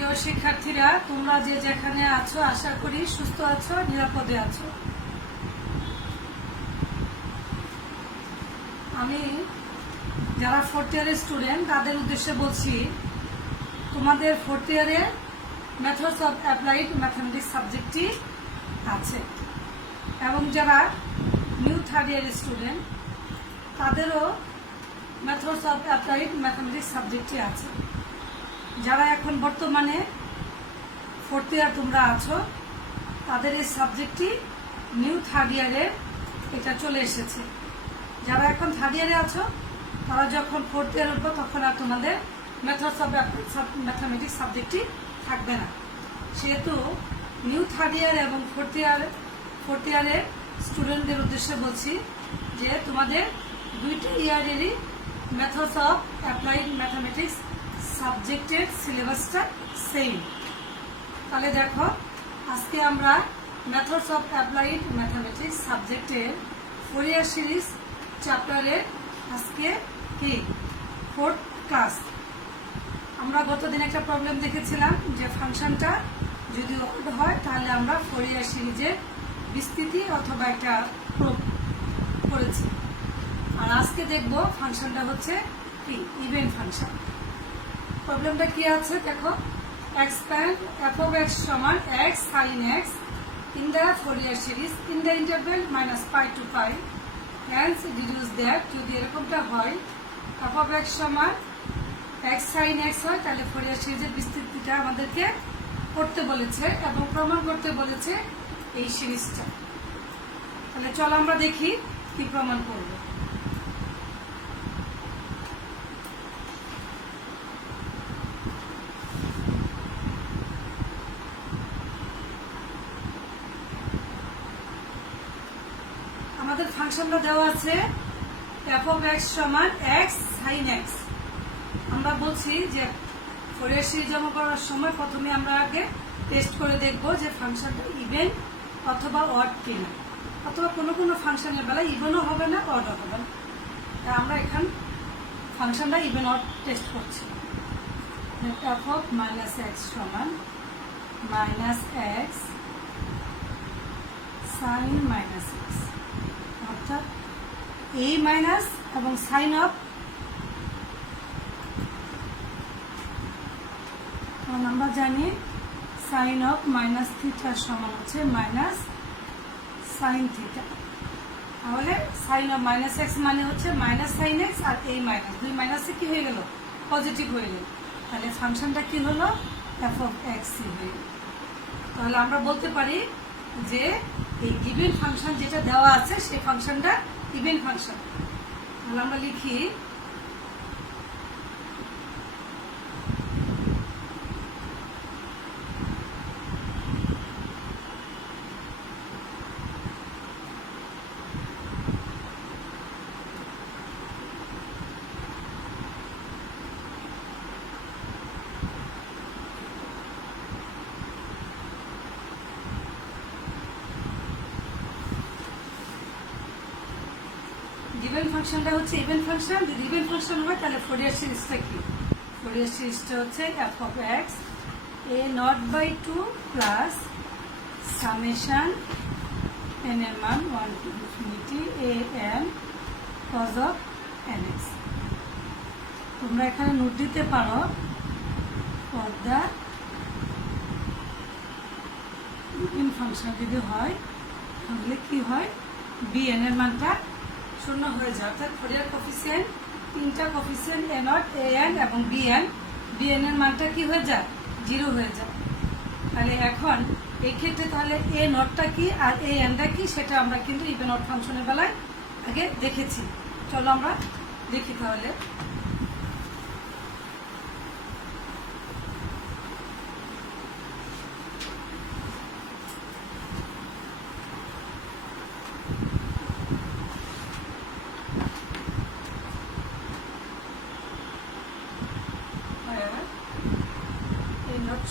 প্রিয় শিক্ষার্থীরা, তোমরা যে যেখানে আছো আশা করি সুস্থ আছো, নিরাপদে আছো। আমি যারা ফোর্থ ইয়ারের স্টুডেন্ট তাদের উদ্দেশ্যে বলছি, তোমাদের ফোর্থ ইয়ারে মেথডস অফ অ্যাপ্লাইড ম্যাথমেটিক্স সাবজেক্টটি আছে এবং যারা নিউ থার্ড ইয়ারের স্টুডেন্ট তাদেরও মেথডস অফ অ্যাপ্লাইড ম্যাথমেটিক্স সাবজেক্টটি আছে। যারা এখন বর্তমানে ফোর্থ ইয়ার তোমরা আছো তাদের এই সাবজেক্টটি নিউ থার্ড ইয়ারে এটা চলে এসেছে। যারা এখন থার্ড ইয়ারে আছো তারা যখন ফোর্থ ইয়ার উঠবো তখন আর তোমাদের মেথডস অফ ম্যাথমেটিক্স সাবজেক্টটি থাকবে না। সেহেতু নিউ থার্ড ইয়ার এবং ফোর্থ ইয়ারের স্টুডেন্টদের উদ্দেশ্যে বলছি যে তোমাদের দুইটা ইয়ারেরই মেথডস অফ অ্যাপ্লাইড ম্যাথমেটিক্স সাবজেক্টের সিলেবাসটা সেম। তাহলে দেখো, আজকে আমরা মেথডস অফ অ্যাপ্লাইড ম্যাথমেটিক্স সাবজেক্টের ফোরিয়ার সিরিজ চ্যাপ্টারের আজকে কি ফোর্থ ক্লাস। আমরা গতদিন একটা প্রবলেম দেখেছিলাম যে ফাংশনটা যদি অড হয় তাহলে আমরা ফোরিয়ার সিরিজের বিস্তৃতি অথবা একটা প্রুফ করেছি। আর আজকে দেখব ফাংশনটা হচ্ছে কি ইভেন ফাংশন। প্রবলেমটা কি আছে দেখো, expand f of x সমান x sin x in the Fourier series in the interval minus pi to pi, hence deduce that যদি এরকমটা হয় f of x সমান x sin x হয় তাহলে ফোরিয়ার সিরিজের বিস্তৃতিটা আমাদেরকে করতে বলেছে এবং প্রমাণ করতে বলেছে এই সিরিজটা। তাহলে চলো আমরা দেখি কি প্রমাণ করব। আমাদের ফাংশনটা দেওয়া আছে f of x সমান x sin x। আমরা বলছি যে ফোরিয়ার সিরিজ জমা করার সময় প্রথমে আমরা আগে টেস্ট করে দেখব যে ফাংশনটা ইভেন অথবা অড কিনা, অথবা কোনো কোনো ফাংশনের বেলা ইভেনও হবে না অডও হবে না। আমরা এখান ফাংশনটা ইভেন অড টেস্ট করছি। f of minus x সমান minus x sin minus x, অর্থাৎ a মাইনাস এবং সাইন অফ আমরা জানি সাইন অফ মাইনাস থিটার সমান হচ্ছে মাইনাস সাইন থিটা। তাহলে সাইন অফ মাইনাস এক্স মানে হচ্ছে মাইনাস সাইন এক্স, আর এই মাইনাস দুই মাইনাসে কি হয়ে গেল পজিটিভ হয়ে গেল। তাহলে ফাংশনটা কি হলো এফ অফ এক্স হয়ে গেল। তাহলে আমরা বলতে পারি যে এই গিভেন ফাংশন যেটা দেওয়া আছে সেই ফাংশনটা ইভেন ফাংশন। তাহলে আমরা লিখি গিভেন ফাংশনটা হচ্ছে ইভেন ফাংশন। যদি ইভেন ফাংশন হয় তাহলে ফোরিয়ার সিরিজটা কি, ফোরিয়ার সিরিজটা হচ্ছে F of x a nought by two plus summation n এর মান 1 to infinity a n cos of n x. তোমরা এখানে নোট দিতে পারো ফর দ্য ইভেন ফাংশন যদি হয় তাহলে কি হয় বি এন এর মানটা শূন্য হয়ে যায়, অর্থাৎ ফোরিয়ার কোফিসিয়েন্ট তিনটা coefficient A not A N এবং বি এন এর মানটা কি হয়ে যায় জিরো হয়ে যায়। তাহলে এখন এই ক্ষেত্রে তাহলে এ নটটা কি আর এ এনটা কি সেটা আমরা কিন্তু ইভেন অড ফাংশনের বেলায় আগে দেখেছি। চলো আমরা দেখি তাহলে।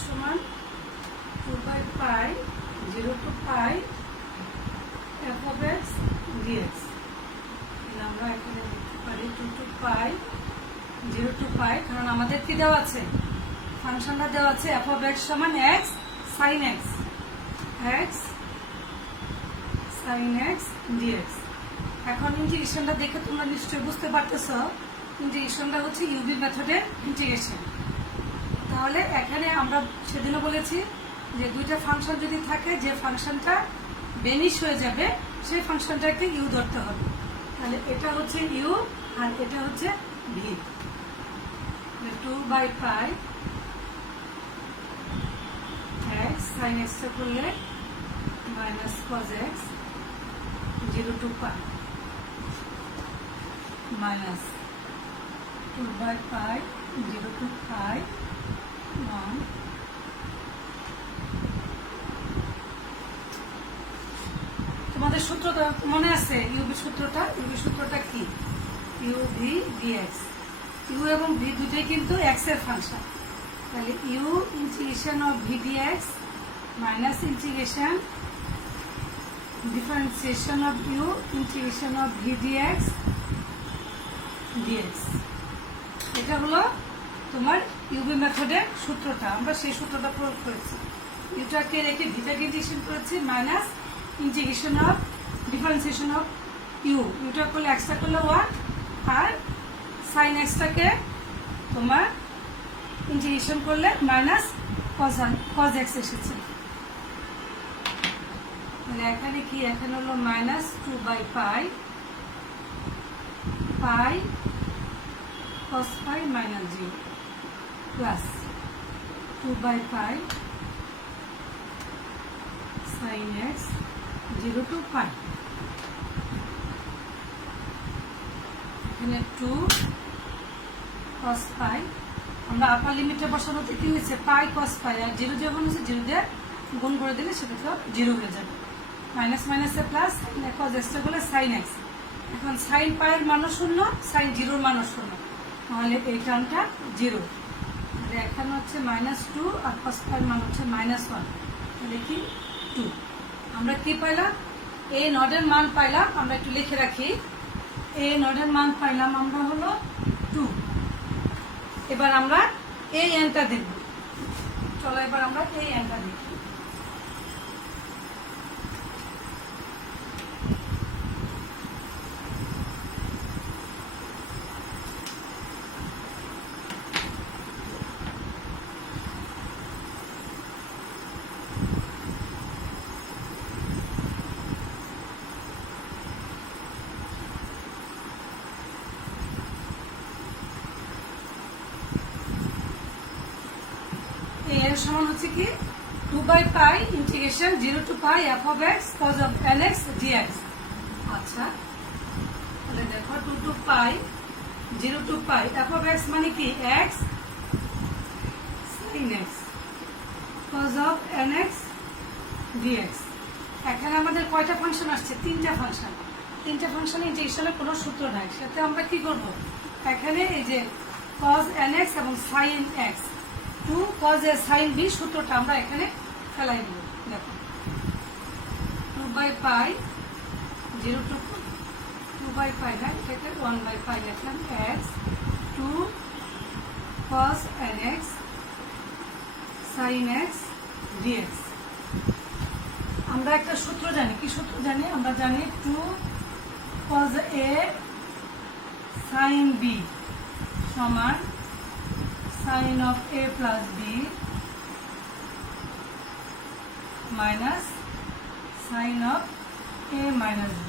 সমান 2/π 0 to pi f of x dx। আমরা এখানে লিখতে পারি 2 to pi 0 to pi, কারণ আমাদের কি দেওয়া আছে ফাংশনটা দেওয়া আছে f of x সমান x sin x x sin x dx। এখন ইন্টিগ্রেশনটা দেখে তোমরা নিশ্চয়ই বুঝতে পারতেছ ইন্টিগ্রেশনটা হচ্ছে ইউবি মেথডের ইন্টিগ্রেশন। তাহলে এখানে আমরা সেদিনও বলেছি যে দুইটা ফাংশন যদি থাকে, যে ফাংশনটা বেনিশ হয়ে যাবে সেই ফাংশনটাকে ইউ ধরতে হবে। তাহলে এটা হচ্ছে ইউ আর এটা হচ্ছে ভি। 2/π x sin x টা করলে minus cos x 0 to π minus 2/π 0 to π 1 তোমাদের সূত্রটা মনে আছে? ইউবি সূত্রটা কি? U v d x. ইউ এবং ভি দুটোই কিন্তু এক্স এর ফাংশন। তাহলে u integration of v d x minus integration differentiation of u integration of v d x d x. এটা হলো তোমার ইউবি মেথডের সূত্রটা। আমরা সেই সূত্রটা প্রয়োগ করেছি। ইউটাকে রেখে ভিটাকে ইন্টিগ্রেশন করেছি minus integration of differentiation of ইউটা করলে এক্সটা করলে 1 আর সাইন এক্সটাকে তোমার ইন্টিগ্রেশন করলে মাইনাস কজ এক্স এসেছে। তাহলে এখানে কি? এখানে হলো minus 2/π cos π minus 0 plus 2/π sin x 0 to π। এখানে 2 cos π আমরা আপার লিমিটে বসানোতে কি হয়েছে? পাই cos π আর 0 যখন হচ্ছে 0 দিয়ে গুণ করে দিলে সেটা তো 0 হয়ে যাবে। মাইনাস মাইনাসে প্লাস cos x টা হলো sin x। এখন sin π এর মানও 0, sin 0 এর মানও 0, তাহলে এই টার্মটা 0। তাহলে এখানে হচ্ছে -2 আর cos π এর মান হচ্ছে -1, তাহলে কি 2। আমরা কি পাইলাম? এ নডের মান পাইলাম। আমরা একটু লিখে রাখি। এ নডের মান পাইলাম আমরা হলো 2। এবার আমরা এই এনটা দেখব। চলো এবার আমরা এই এনটা দেখি। এর সমান হচ্ছে কি 2/π integration 0 to π f of x cos of nx dx। আচ্ছা, তাহলে দেখো 2 to π 0 to π f of x মানে কি? x sin x cos of nx dx। এখানে আমাদের কয়টা ফাংশন আসছে? তিনটা ফাংশন। তিনটা ফাংশনে ইন্টিগ্রেশনের কোনো সূত্র নাই। সেটা আমরা কি করব? এখানে এই যে cos nx এবং sin x 2 cos a sin b সূত্রটা আমরা এখানে ফেলাই দিব। দেখো 2/π 0 to 2/π না, এটাকে 1/π লিখলাম। x 2 cos nx sin x dx। আমরা একটা সূত্র জানি। কি সূত্র জানি? আমরা জানি 2 cos a sin b সমান sin of a plus b minus sin of a minus b।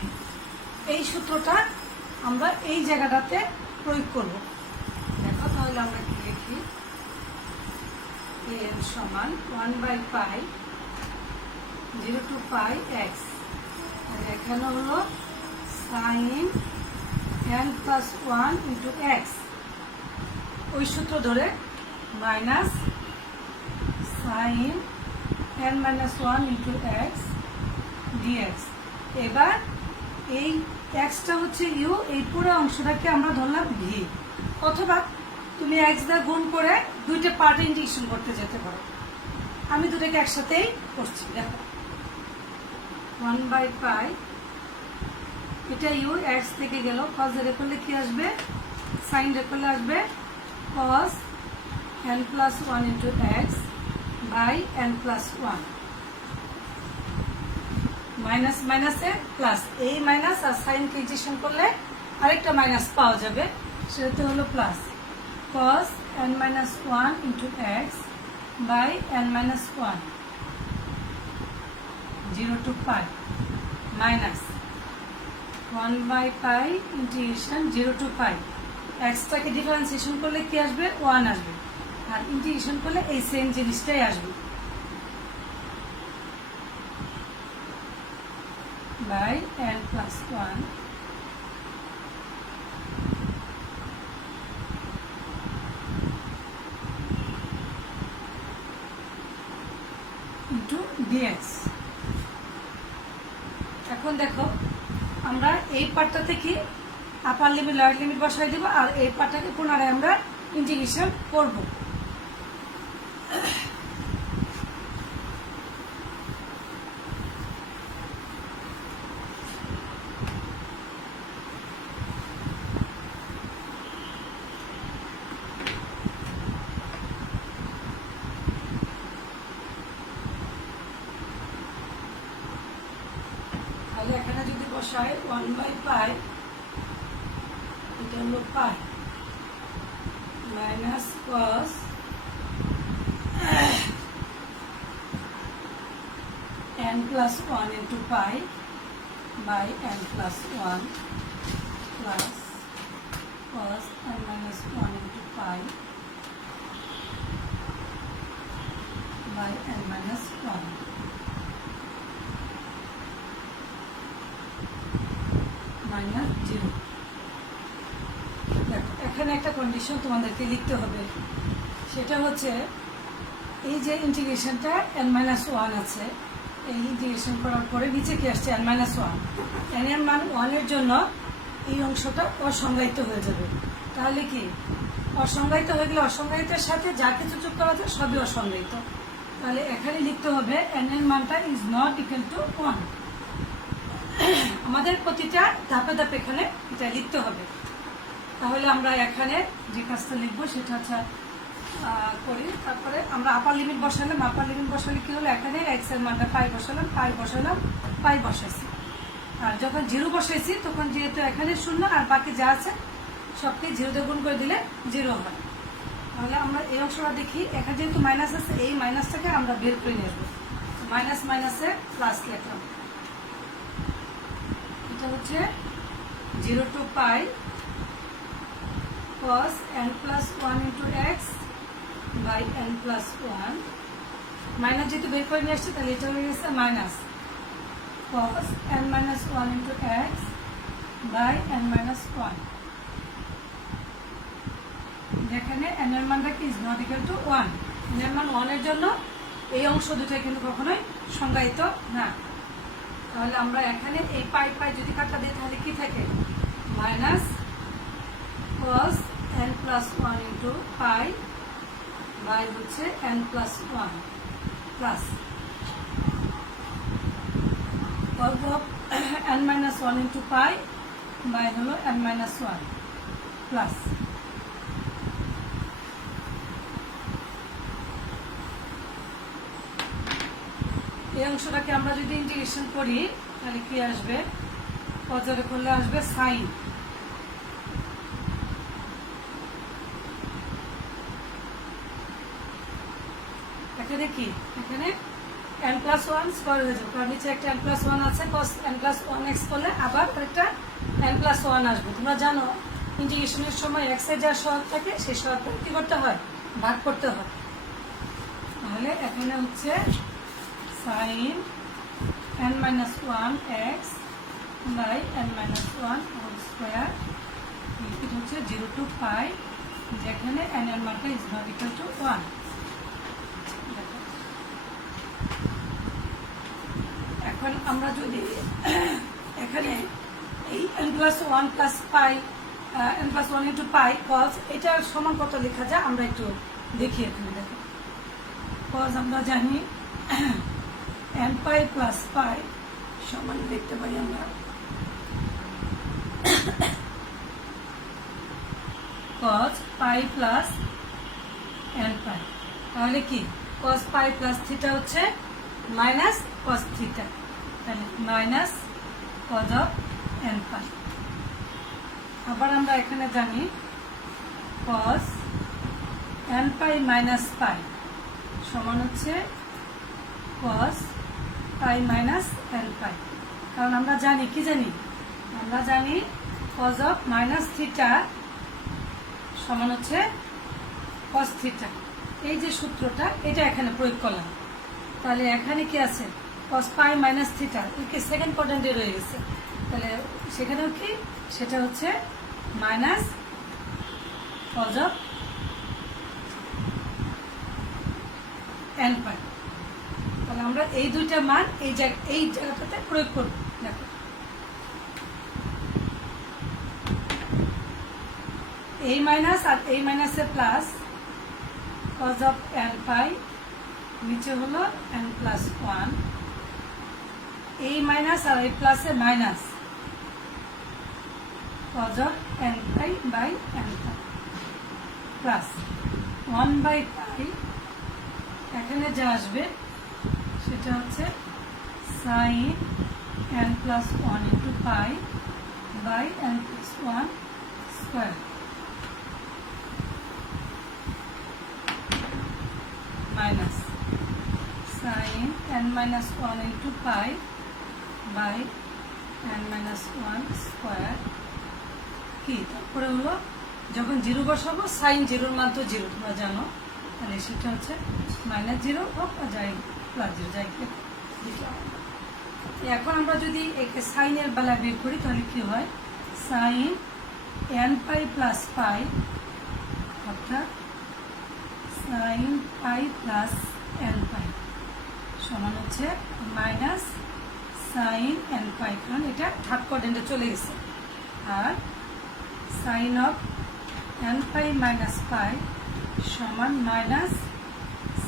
এই সূত্রটা আমরা এই জায়গাটাতে প্রয়োগ করব। দেখো তাহলে আমরা কি লিখি? a সমান 1/π 0 to π x। আর এখানে হলো sin n plus 1 into x। ওই সূত্র ধরে minus sin n minus 1 into x dx। এবার এই xটা হচ্ছে u, এই পুরো অংশটাকে আমরা ধরলাম v। অথবা তুমি x দ্বারা গুণ করে দুইটা পার্টে ইন্টিগ্রেশন করতে যেতে পারো। আমি দুটোকে একসাথেই করছি। দেখো 1/π এটা u, x থেকে গেল, cos এর করলে কি আসবে? sin এর করলে আসবে cos n plus 1 into x by n plus 1 minus মাইনাসে প্লাস, এই মাইনাস আর সাইন ইন্টিগ্রেশন করলে আরেকটা মাইনাস পাওয়া যাবে, সেটা হলো plus cos n minus 1 into x by n minus 1 0 to pi minus 1 by pi integration 0 to pi xটাকে differentiation করলে কি আসবে 1 আসবে, আর ইন্টিগ্রেশন করলে এই সেম জিনিসটাই আসবে by n plus 1 into dx। এখন দেখো আমরা এই পার্টটা থেকে আপার লিমিট লোয়ার লিমিট বসাই দেব, আর এই পার্টটাকে পুনরায় আমরা ইন্টিগ্রেশন করব। এখানে যদি বসাই 1 by pi, এটা হলো pi minus cos n plus 1 into pi by n plus 1 plus cos n minus 1 into pi by n minus 1 minus 0। এখানে একটা কন্ডিশন তোমাদেরকে লিখতে হবে, সেটা হচ্ছে এই যে ইন্টিগ্রেশনটা n-1 আছে, এই ইন্টিগ্রেশন করার পরে নিচে কি আসছে n-1, n এর মান 1 এর জন্য এই অংশটা অসংজ্ঞায়িত হয়ে যাবে। তাহলে কি অসংজ্ঞায়িত হয়ে গেলে অসংজ্ঞায়িতের সাথে যা কিছু যোগ করা যায় সবই অসংজ্ঞায়িত, তাহলে এখানে লিখতে হবে n এর মানটা ইজ নট ইকুয়াল টু 1। আমাদের প্রতিটা ধাপে ধাপে এখানে এটা লিখতে হবে। তাহলে আমরা এখানে যে কাজটা লিখবো সেটা হচ্ছে করি, তারপরে আমরা আপার লিমিট বসালাম, আপার লিমিট বসালে কি হলো, এখানে এক্স এর মানটা পাই বসালাম, পাই বসাইছি, আর যখন 0 বসাইছি তখন যেহেতু এখানে 0 আর বাকি যা আছে সবকে 0 দিয়ে গুণ করে দিলে 0 হয়। তাহলে আমরা এই অংশটা দেখি, এখানে যেহেতু মাইনাস আছে এই মাইনাসটাকে আমরা বের করে নেব, মাইনাস মাইনাসে প্লাস লিখলাম, এটা হচ্ছে 0 to pi cos n plus 1 into x by n plus 1 minus যেহেতু বের করে নিয়ে আসছে তাহলে এটা হয়ে গেছে minus cos n minus 1 into x by n minus 1। যেখানে n এর মানটা কি is not equal to 1, n এর মান 1 এর জন্য এই অংশ দুটো কিন্তু কখনোই সংজ্ঞায়িত না। তাহলে আমরা এখানে এই পাই পাই যদি কাটা দিই তাহলে কি থাকে, minus cos n plus 1 into pi by হচ্ছে n plus 1 plus cos of n minus 1 into pi by হলো n minus 1 প্লাস এই অংশটাকে আমরা যদি ইন্টিগ্রেশন করি তাহলে কি আসবে, পর্যায়ে করলে আসবে সাইন, এখানে কি এখানে n plus 1 স্কয়ার হয়ে যাবে, কারণ নিচে একটা n plus 1 আছে, cos n plus 1x করলে আবার একটা n plus 1 আসবে। তোমরা জানো ইন্টিগ্রেশনের সময় x এর যা সহগ থাকে সেই সহগটা কি করতে হয়, ভাগ করতে হয়। তাহলে এখানে হচ্ছে sin n minus 1x by n minus 1 whole square, এটা হচ্ছে 0 to pi, যেখানে n এর মানটা ইজ নট ইকুয়াল টু 1। এখন আমরা যদি এখানে এই n plus 1 plus pi n plus 1 into pi cos এটার সমান কত লেখা যায় আমরা একটু দেখি। এখানে দেখো cos আমরা জানি n pi plus pi সমান দেখতে পাই আমরা cos pi plus n পাই। তাহলে কি cos পাই প্লাস থিটা হচ্ছে মাইনাস cos থিটা, তাহলে মাইনাস cos অফ n পাই। আবার আমরা এখানে জানি cos n pi minus pi সমান হচ্ছে cos পাই মাইনাস n পাই। কারণ আমরা জানি কি জানি, আমরা জানি cos অফ মাইনাস থিটা সমান হচ্ছে cos থিটা। এই যে সূত্রটা এটা এখানে প্রয়োগ করলাম, তাহলে এখানে কি আছে cos পাই মাইনাস থিটা, কি সেকেন্ড কোয়াড্রেন্টে রয়ে গেছে, তাহলে সেখানেও কি সেটা হচ্ছে মাইনাস cos অফ n পাই। তাহলে আমরা এই দুইটা মান এই জায়গাটাতে প্রয়োগ করব। দেখো এই মাইনাস আর এই মাইনাসে প্লাস cos অফ n পাই, নিচে হলো n প্লাস 1, এই মাইনাস আর এই প্লাসে minus cos of n pi by n pi plus 1 by pi, এখানে যা আসবে সেটা হচ্ছে sin n plus 1 into pi by n plus 1 square minus sin n minus 1 into pi by n minus 1 square. কি তারপরে হলো যখন জিরো বসাবো সাইন জিরোর মান তো জিরো তোমরা জানো, তাহলে সেটা হচ্ছে মাইনাস জিরো হোক বা যাই প্লাস জিরো যাই লিখলাম। এখন আমরা যদি একে সাইনের বেলা বের করি তাহলে কি হয়, sine n pi plus pi অর্থাৎ sine pi plus n pi সমান হচ্ছে মাইনাস সাইন n পাই, কারণ এটা থার্ড কোয়াড্রেন্টে চলে গেছে। আর sine of n pi minus pi সমান minus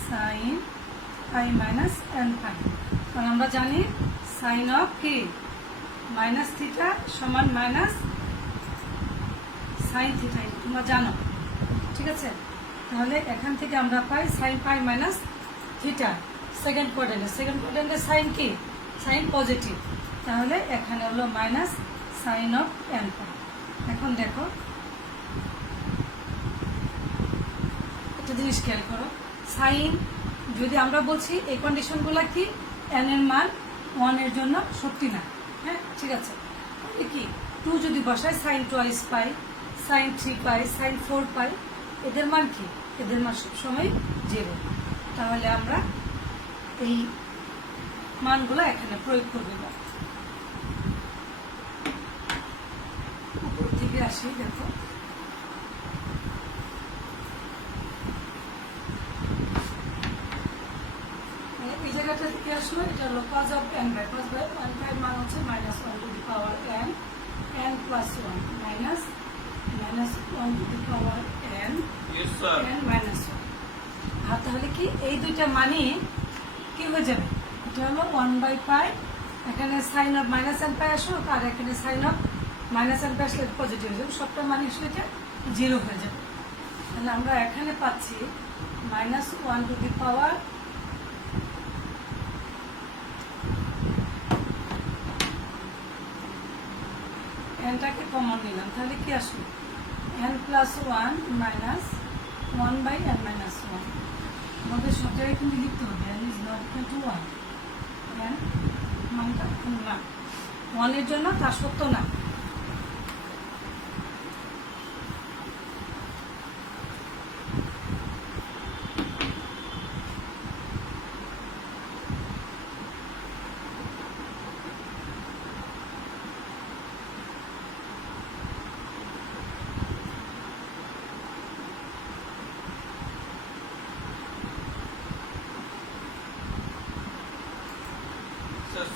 sine pi minus n pi. কারণ আমরা জানি সাইন অফ কি মাইনাস থিটা সমান মাইনাস সাইন থিটা, তোমরা জানো, ঠিক আছে। তাহলে এখান থেকে আমরা পাই sine pi minus theta second কোয়াড্রেন্টে সাইন কি সাইন পজিটিভ, তাহলে এখানে হলো minus sine of n pi. এখন দেখো একটা জিনিস খেয়াল করো, সাইন যদি আমরা বলছি এই কন্ডিশনগুলো কি n এর মান 1 এর জন্য সত্যি না, হ্যাঁ ঠিক আছে। তাহলে কি 2 যদি বসাই সাইন 2 পাই, সাইন 3 পাই, সাইন 4 পাই, এদের মান কি, এদের মান সবসময় 0। তাহলে আমরা এই মানগুলো এখানে প্রয়োগ করবো। উপর থেকে আসি, দেখো এই জায়গাটা থেকে আসলো, এটা হলো cos of n by cos by 1 by মান হচ্ছে minus 1 to the power n plus 1 minus 1 to the power n minus 1। আর তাহলে কি এই দুইটা মানই কি হয়ে যাবে, এটা হলো 1 বাই পাই, এখানে সাইন অফ মাইনাস n পাই আসলো, আর এখানে সাইন অফ মাইনাস n পাই আসলে পজিটিভ হয়ে যাবে, সবটা মানে আসলে এটা 0 হয়ে যাবে। তাহলে আমরা এখানে পাচ্ছি মাইনাস 1 টু দি পাওয়ার nটাকে কমন নিলাম, তাহলে কি আসলো n plus 1 minus 1 by n minus 1। আমাদের সব জায়গায় কিন্তু লিখতে হবে n is not equal to 1, n মানটা না 1 এর জন্য তা সত্য না।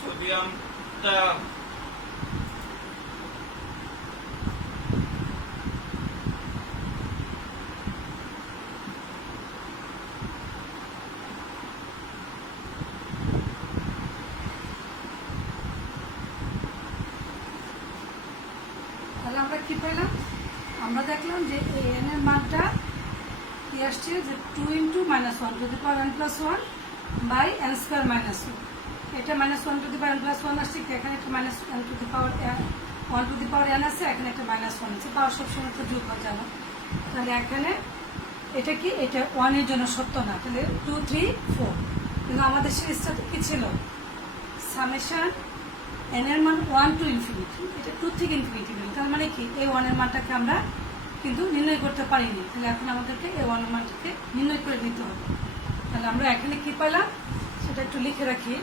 সোডিয়ামটা তাহলে আমরা কি পেলাম, আমরা দেখলাম যে এই n এর মানটা কি আসছে যে 2 into minus one to the power n plus one by n square minus one. এটা minus one to the power n plus one আসছে, এখানে একটা minus n to the power one to the power n আছে, এখানে একটা minus one আছে। পাওয়ার সবসময় তো যোগ হয় জানো। তাহলে এখানে এটা কি, এটা ওয়ানের জন্য সত্য না, তাহলে 2 3 4। কিন্তু আমাদের সিরিজটাতে কি ছিল, সামেশন এন এর মান 1 টু ইনফিনিটি, এটা 2 থেকে ইনফিনিটি গেল। তার মানে কি এই ওয়ানের মানটাকে আমরা কিন্তু নির্ণয় করতে পারিনি। তাহলে এখন আমাদেরকে এই ওয়ানের মানটাকে নির্ণয় করে নিতে হবে। তাহলে আমরা এখানে কি পেলাম সেটা একটু লিখে রাখি,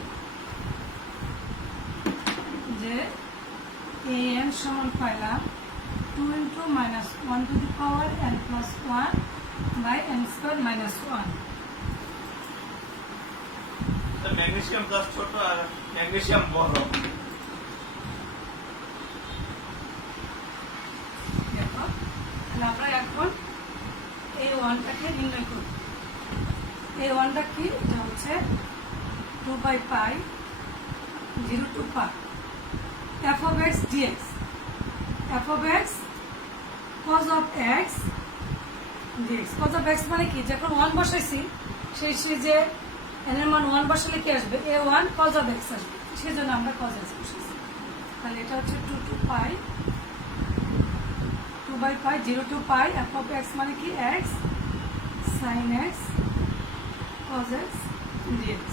যে এ এন সমান পাইলাম 2 into minus one to the power n plus one by n square minus one. Magnesium plus ছোট আর ম্যাগনেসিয়াম বড়। দেখো তাহলে আমরা এখন এই ওয়ানটাকে নির্ণয় করব। এই ওয়ানটা কি, এটা হচ্ছে 2 by pi 0 to pi f of x dx, f of x cos of x dx। cos of x মানে কি, যখন 1 বসাইছি সেই যে n এর মান 1 বসালে কি আসবে, a1 cos of x আসবে, সেই জন্য আমরা cos x বসাইছি। তাহলে এটা হচ্ছে 2 to pi 2 by pi 0 to pi f of x মানে কি x sin x cos x dx,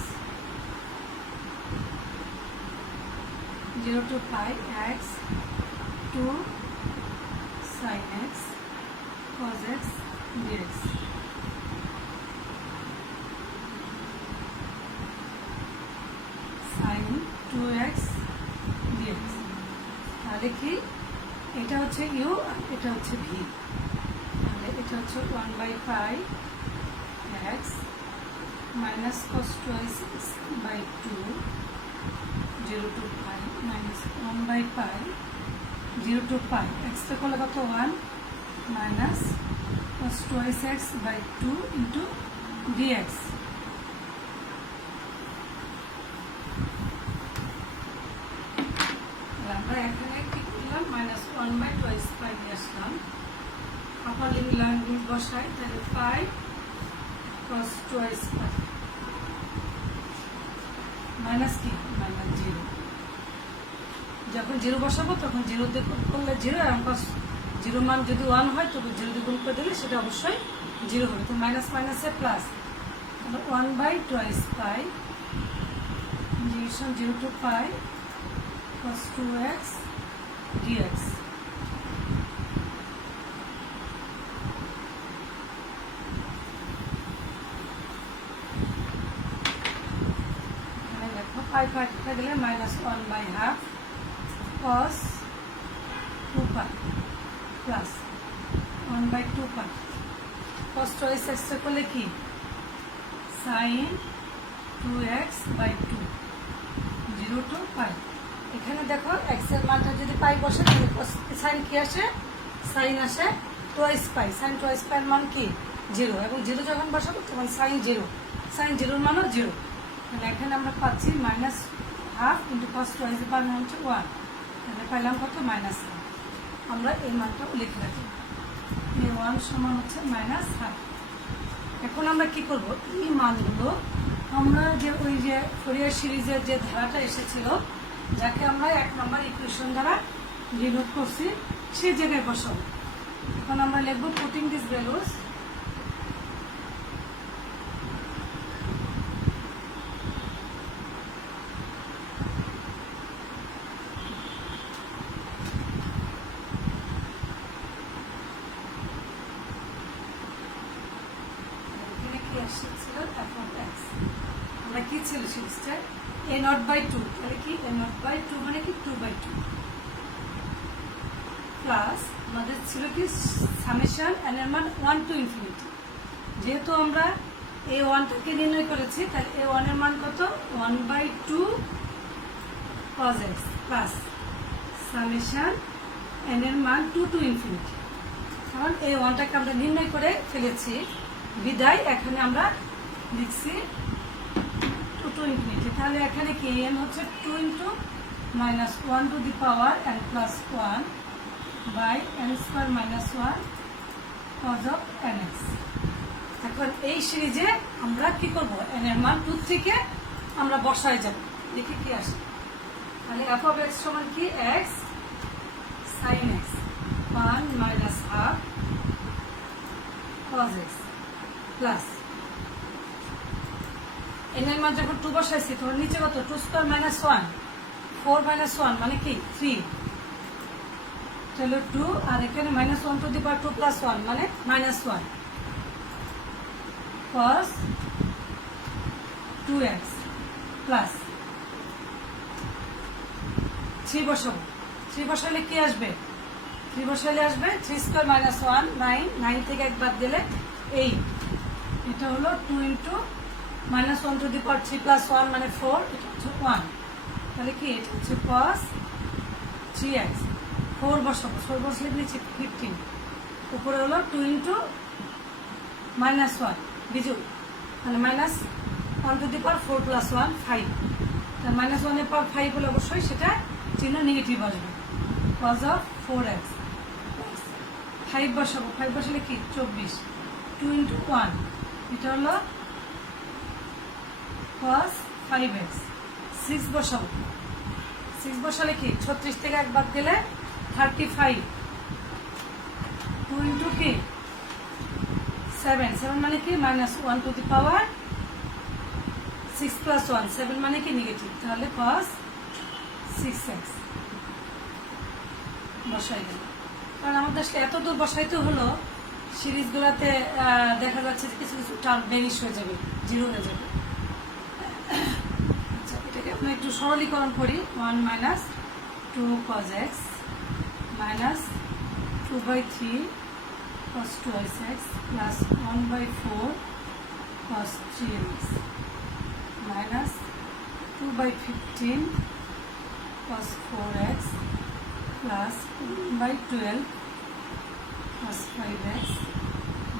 0 to pi x 2 sin x cos x dx। sin 2x dx। তাহলে কি এটা হচ্ছে u আর এটা হচ্ছে v। তাহলে এটা হচ্ছে 1 by pi x minus cos 2x by 2 0 to pi minus 1 by pi 0 to pi x টা করলে কত 1 minus cos 2x by 2 into dx। আমরা এখানে কি করলাম, মাইনাস 1 by 2x pi নিয়ে আসলাম, আপার লিমিট বসাই, তাহলে pi cos 2x pi minus কি মাইনাস 0। যখন 0 বসাবো তখন 0 দিয়ে গুণ করলে 0, এবং cos 0 মান যদি 1 হয় তবে 0 দিয়ে গুণ করে দিলে সেটা অবশ্যই 0 হবে। তো মাইনাস মাইনাসে plus, 1 by 2x pi integration 0 to pi cos 2x dx। Pi pi কেটে গেলে minus 1 by half cos 2 pi plus 1 by 2 pi cos 2x extra করলে কি sin 2x বাই 2 0 টু পাই। এখানে দেখো x এর মানটা যদি পাই বসে তাহলে sin কি আসে, sin আসে 2x পাই, sin 2x পাই এর মান কি 0, এবং 0 যখন বসাবো তখন sin 0, sin 0 এর মানও 0। তাহলে এখানে আমরা পাচ্ছি minus half into cos 2x এর মান হচ্ছে 1, তাহলে পাইলাম কত মাইনাস হাফ। আমরা এই মানটাও লিখে রাখি, এই 1 সমান হচ্ছে মাইনাস হাফ। এখন আমরা কি করব, এই মানগুলো আমরা যে ওই যে ফোরিয়ার সিরিজের যে ধারাটা এসেছিল, যাকে আমরা 1 নম্বর ইকুয়েশন দ্বারা ডিনোট করছি, সেই জায়গায় বসাবো। এখন আমরা লিখব পুটিং দিস ভ্যালুস আমরা কি ছিল সিরিজটা a নট বাই 2, তাহলে কি a নট বাই 2 মানে কি 2 বাই 2 প্লাস আমাদের ছিল কি সামেশন n এর মান 1 টু ইনফিনিটি। যেহেতু আমরা এই 1টাকে নির্ণয় করেছি তাহলে এই 1 এর মান কত 1 by 2 cos x plus summation n এর মান 2 টু ইনফিনিটি। কারণ এই 1টাকে আমরা নির্ণয় করে ফেলেছি বিদায় এখানে আমরা লিখছি 2 টু ইনফিনিটি। তাহলে এখানে কি n হচ্ছে 2 into minus 1 to the power n plus 1 by n square minus 1 cos of nx। এখন এই সিরিজে আমরা কি করব, n এর মান 2 থেকে আমরা বসায় যাব, দেখি কি আসে। তাহলে f of x সমান কি, x sin x 1 minus half cos x plus n এর মান যখন 2 বসাইছি তখন নিচে কত, 2 স্কয়ার মাইনাস 1, 4 মাইনাস 1 মানে কি 3, তাহলে 2 আর এখানে minus 1 to the power 2 plus 1 মানে মাইনাস 1 cos 2x প্লাস 3 বসাবো, 3 বসালে কি আসবে, 3 বসালে আসবে 3 স্কয়ার মাইনাস 1 9, 9 থেকে এক বাদ দিলে 8, এটা হলো 2 into minus 1 to the power 3 plus 1 মানে 4, এটা হচ্ছে 1, তাহলে কি এটা হচ্ছে cos 3x, 4 বসাবো, 4 বসলে নিচে 15, উপরে হলো 2 ইন্টু মাইনাস 1 বিজুল, তাহলে minus 1 to the power 4 plus 1 5, তাহলে মাইনাস 1 এর পাওয়ার 5 হলে অবশ্যই সেটা চিহ্ন নেগেটিভ আসবে, cos of 4x 5 বসাবো, 5 বসালে কি 24, 2 ইন্টু 1 এটা হলো cos 5x, 6 বসাবো, 6 বসালে কি 36 থেকে এক বাদ দিলে 35, 2 ইন্টু কি 7, 7 মানে কি minus 1 to the power 6 plus 1, 7 মানে কি নেগেটিভ, তাহলে cos 6x বসাই গেল। কারণ আমাদের এত দূর বসাইতে হলো, সিরিজগুলোতে দেখা যাচ্ছে যে কিছু কিছু টার্ম ভ্যানিশ হয়ে যাবে, জিরো হয়ে যাবে। আচ্ছা, এটাকে আমরা একটু সরলীকরণ করি, 1 minus 2 cos x minus 2/3 cos 2x plus 1/4 cos 3x minus 2/15 cos 4x plus 1/12 cos 5x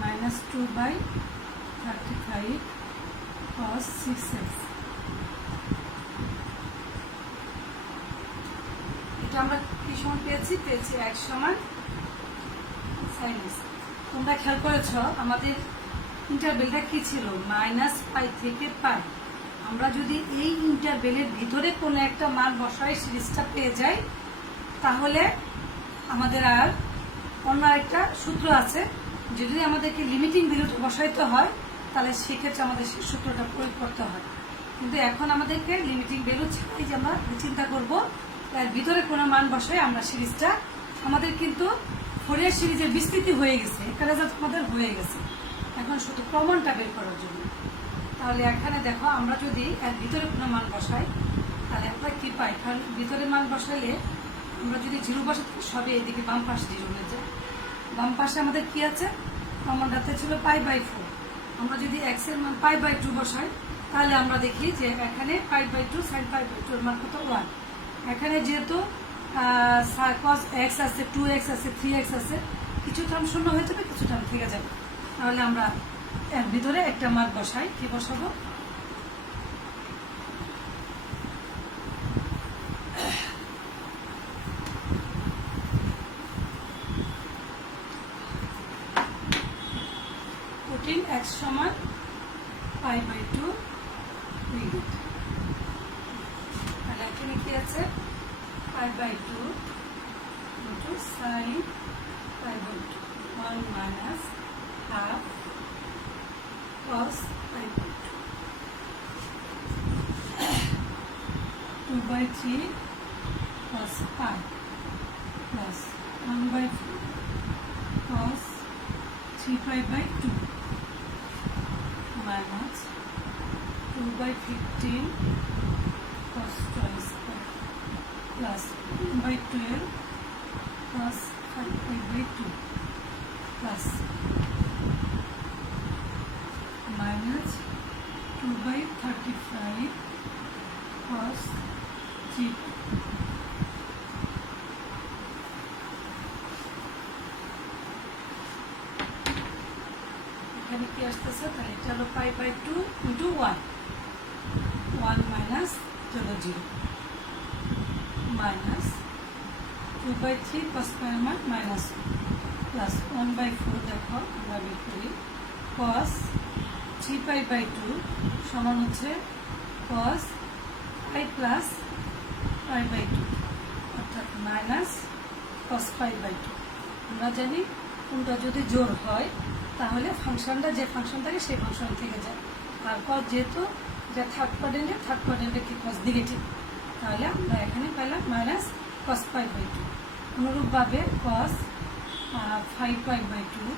minus 2/35 cos 6x। এটা আমরা কি সমান পেয়েছি, x সমান sin x। তোমরা খেয়াল করেছ আমাদের ইন্টারভেলটা কি ছিল, মাইনাস পাই থেকে পাই। আমরা যদি এই ইন্টারভেলের ভিতরে কোনো একটা মান বসাই সিরিজটা পেয়ে যাই, তাহলে আমাদের আর অন্য একটা সূত্র আছে, যদি আমাদেরকে লিমিটিং ভ্যালুটা বসাইতে হয় তাহলে সেক্ষেত্রে আমাদের সেই সূত্রটা প্রয়োগ করতে হয়। কিন্তু এখন আমাদেরকে লিমিটিং ভ্যালু ছাড়াই যে আমরা চিন্তা করব এর ভিতরে কোনো মান বসাই আমরা সিরিজটা, আমাদের কিন্তু ফোরিয়ার সিরিজের বিস্তৃতি হয়ে গেছে, এখানে যা আমাদের হয়ে গেছে, এখন শুধু প্রমাণটা বের করার জন্য। তাহলে এখানে দেখো আমরা যদি এর ভিতরে কোনো মান বসাই তাহলে আমরা কি পাই, কারণ ভিতরে মান বসাইলে আমরা যদি জিরো বসাই সবই এদিকে বাম পাশে জিরো হয়ে যায়। বাম পাশে আমাদের কি আছে, প্রমাণটাতে ছিল π/4, আমরা যদি x এর মান π/2 বসাই তাহলে আমরা দেখি যে এখানে π/2 sin π/2 এর মান কত 1, এখানে যেহেতু cos x আছে, 2x আছে, 3x আছে, কিছু টার্ম শূন্য হয়ে যাবে, কিছু টার্ম থেকে যাবে। তাহলে আমরা এর ভিতরে একটা মান বসাই, কি বসাবো, x সমান π/2 ইউনিট। তাহলে এখানে কি আছে, π/2 into sin π/2 1 minus half cos π/2 2/3 cos π plus 1/4 cos 3π/2 minus 2/15 cos 2 plus 1/12 cos 5/2 plus minus 2/35 cos 3। এখানে কি আসতেছে, তাহলে এটা হলো π/2 ইন্টু 1 মাইনাস চলো 0 মাইনাস 2/3 cos স্কয়ার মান মাইনাস প্লাস 1/4, দেখো আমরা বের করি cos 3 পাই বাই 2 সমান হচ্ছে cos pi plus pi by 2 অর্থাৎ মাইনাস cos পাই বাই 2। আমরা জানি কোনটা যদি জোর হয় তাহলে ফাংশনটা যে ফাংশন থাকে সেই ফাংশন থেকে যায়, আর cos যেহেতু যে থার্ড কোয়াড্রেন্টে কি cos নেগেটিভ, তাহলে আমরা এখানে পেলাম মাইনাস cos পাই বাই 2। অনুরূপভাবে cos 5 পাই বাই 2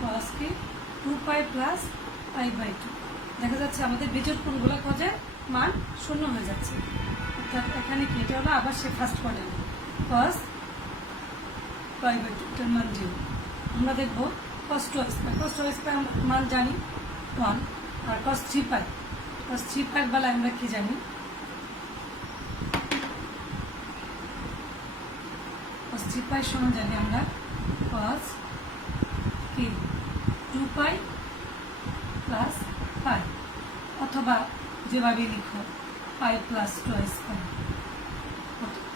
cos কি 2 পাই প্লাস পাই বাই 2। দেখা যাচ্ছে আমাদের বিজোড় কোণগুলো কজে মান শূন্য হয়ে যাচ্ছে, অর্থাৎ এখানে কি এটা হলো আবার সে first quadrant cos pi by 2 এটার মান 0। আমরা দেখব cos 2x পাই মান জানি 1, আর cos 3 পাই বেলায় আমরা কি জানি cos 3 পাই সমান জানি আমরা cos কি 2 পাই প্লাস পাই, অথবা যেভাবে লিখো পাই প্লাস টুয়াইস পাই,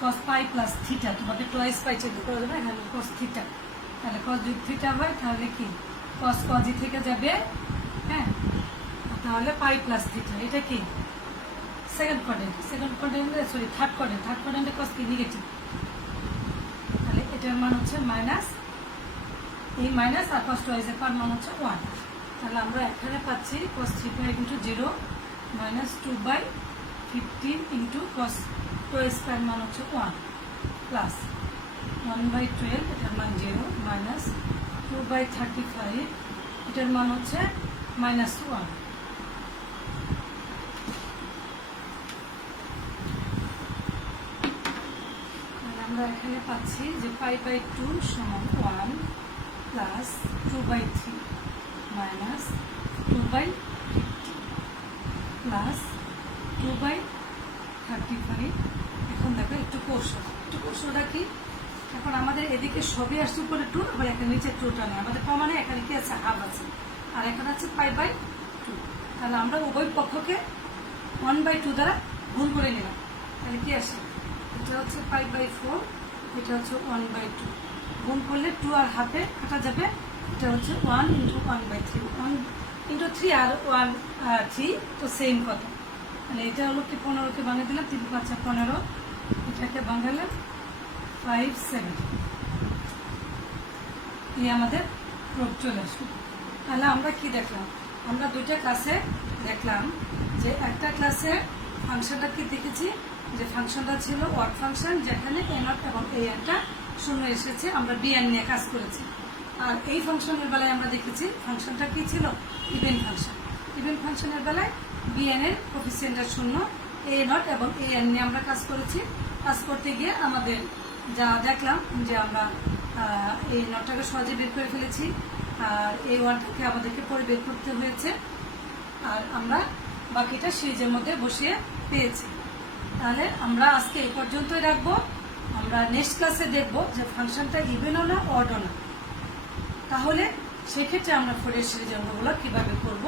cos পাই প্লাস থিটা, তোমাকে টুয়াইস পাই চেক করা যাবে, এখানে cos থিটা, তাহলে cos যদি থিটা হয় তাহলে কি cos ই থেকে যাবে, হ্যাঁ, তাহলে পাই প্লাস থিটা। এটা কি থার্ড কোয়াড্রেন্টে cos কি নেগেটিভ, তাহলে এটার মান হচ্ছে মাইনাস, এই মাইনাস আর cos টুয়াইস এর মান হচ্ছে 1। তাহলে আমরা এখানে পাচ্ছি cos 3 pi into 0 minus 2/15 into cos twice পাই মান হচ্ছে 1 প্লাস 1/12 এটার মান 0 মাইনাস 2/35 এটার মান হচ্ছে মাইনাস 1। আমরা এখানে পাচ্ছি যে পাই বাই 2 সমান 1 প্লাস 2/3 মাইনাস 2/50 প্লাস 2/35। এখন দেখো একটু কৌশলটা কি, এখন আমাদের এদিকে সবই আসছে উপরে 2, আবার এখানে নিচে 2টা নেই, আমাদের প্রমাণে এখানে কি আছে হাফ আছে, আর এখানে আছে পাই বাই 2। তাহলে আমরা উভয় পক্ষকে 1/2 দ্বারা গুণ করে নিলাম, তাহলে কি আসে এটা হচ্ছে পাই বাই 4, এটা হচ্ছে 1/2, গুণ করলে 2 আর হাফে কাটা যাবে, এটা হচ্ছে 1 ইন্টু 1/3, 1 ইন্টু 3 আর 1 3 তো সেম কথা। মানে এটা হলো কি 15কে বানিয়ে দিলাম 3 5 15, এটাকে বাঙালে 5 7, এই আমাদের প্রোব চলে আসলো। তাহলে আমরা কি দেখলাম, আমরা দুইটা ক্লাসে দেখলাম যে একটা ক্লাসে ফাংশনটা কি দেখেছি যে ফাংশনটা ছিল ওয়ার্ড ফাংশন, যেখানে a0 এবং an-টা শূন্য এসেছে, আমরা bn নিয়ে কাজ করেছি। আর এই ফাংশনের বেলায় আমরা দেখেছি ফাংশনটা কি ছিল ইভেন ফাংশনের বেলায় bn এর কোফিসিয়েন্টটা শূন্য, a0 এবং an নিয়ে আমরা কাজ করেছি। কাজ করতে গিয়ে আমাদের যা দেখলাম যে আমরা এই নটটাকে সহজে বের করে ফেলেছি, আর এই ওয়ানটাকে আমাদেরকে পরে বের করতে হয়েছে, আর আমরা বাকিটা সিরিজের মধ্যে বসিয়ে পেয়েছি। তাহলে আমরা আজকে এই পর্যন্তই রাখবো। আমরা নেক্সট ক্লাসে দেখব যে ফাংশনটা ইভেনও না অডও না, তাহলে সেক্ষেত্রে আমরা 4 সিরিজ অঙ্কগুলো কিভাবে করব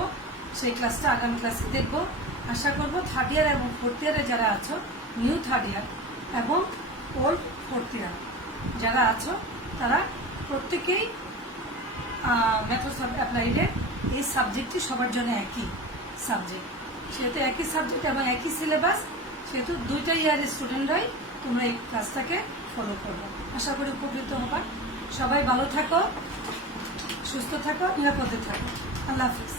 সেই ক্লাসটা আগামী ক্লাসে দেখব। আশা করব থার্ড ইয়ার এবং ফোর্থ ইয়ারে যারা আছো, নিউ থার্ড ইয়ার এবং ওল্ড ফোর্থ ইয়ার যারা আছো, তারা প্রত্যেকেই মেথডস অফ অ্যাপ্লাইডের এই সাবজেক্টটি সবার জন্য একই সাবজেক্ট, সেহেতু একই সাবজেক্ট এবং একই সিলেবাস, সেহেতু দুইটা ইয়ারের স্টুডেন্টরাই তোমরা এই ক্লাসটাকে ফলো করবে। আশা করি উপকৃত হবা। সবাই ভালো থাকো, সুস্থ থাকো, নিরাপদে থাকো। আল্লাহ হাফিজ।